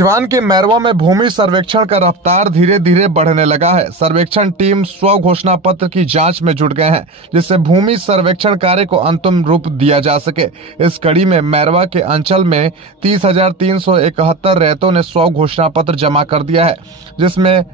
सिवान के मैरवा में भूमि सर्वेक्षण का रफ्तार धीरे धीरे बढ़ने लगा है। सर्वेक्षण टीम स्व घोषणा पत्र की जांच में जुट गए हैं, जिससे भूमि सर्वेक्षण कार्य को अंतिम रूप दिया जा सके। इस कड़ी में मैरवा के अंचल में 30,371 रैयतों ने स्व घोषणा पत्र जमा कर दिया है, जिसमें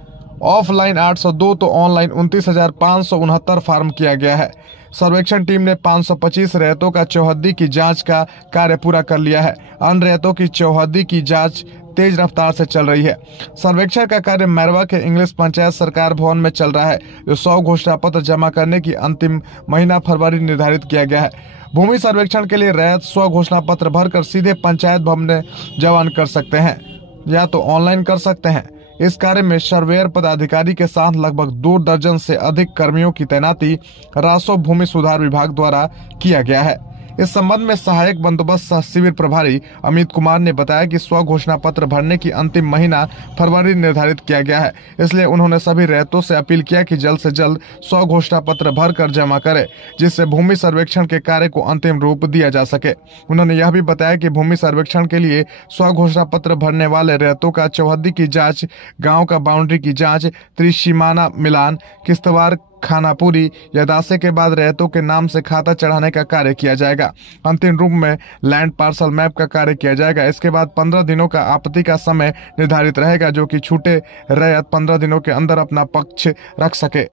ऑफलाइन 802 तो ऑनलाइन 29,569 फार्म किया गया है। सर्वेक्षण टीम ने 525 रैयतों का चौहद्दी की जांच का कार्य पूरा कर लिया है। अन्य रैयतों की चौहद्दी की जांच तेज रफ्तार से चल रही है। सर्वेक्षण का कार्य मैरवा के इंग्लिश पंचायत सरकार भवन में चल रहा है, जो 100 घोषणा पत्र जमा करने की अंतिम महीना फरवरी निर्धारित किया गया है। भूमि सर्वेक्षण के लिए रैयत 100 घोषणा पत्र भरकर सीधे पंचायत भवन में जमा कर सकते हैं या तो ऑनलाइन कर सकते हैं। इस कार्य में सर्वेयर पदाधिकारी के साथ लगभग 2 दर्जन से अधिक कर्मियों की तैनाती रासो भूमि सुधार विभाग द्वारा किया गया है। इस संबंध में सहायक बंदोबस्त सह शिविर प्रभारी अमित कुमार ने बताया कि स्व घोषणा पत्र भरने की अंतिम महीना फरवरी निर्धारित किया गया है, इसलिए उन्होंने सभी रैयतों से अपील किया कि जल्द से जल्द स्व घोषणा पत्र भरकर जमा करें, जिससे भूमि सर्वेक्षण के कार्य को अंतिम रूप दिया जा सके। उन्होंने यह भी बताया कि भूमि सर्वेक्षण के लिए स्व घोषणा पत्र भरने वाले रैयतों का चौहद्दी की जाँच, गाँव का बाउंड्री की जाँच, त्रिसीमाना मिलान, किश्तवाड़ खानापुरी यदासे के बाद रैयतों के नाम से खाता चढ़ाने का कार्य किया जाएगा। अंतिम रूप में लैंड पार्सल मैप का कार्य किया जाएगा। इसके बाद 15 दिनों का आपत्ति का समय निर्धारित रहेगा, जो कि छूटे रैयत 15 दिनों के अंदर अपना पक्ष रख सके।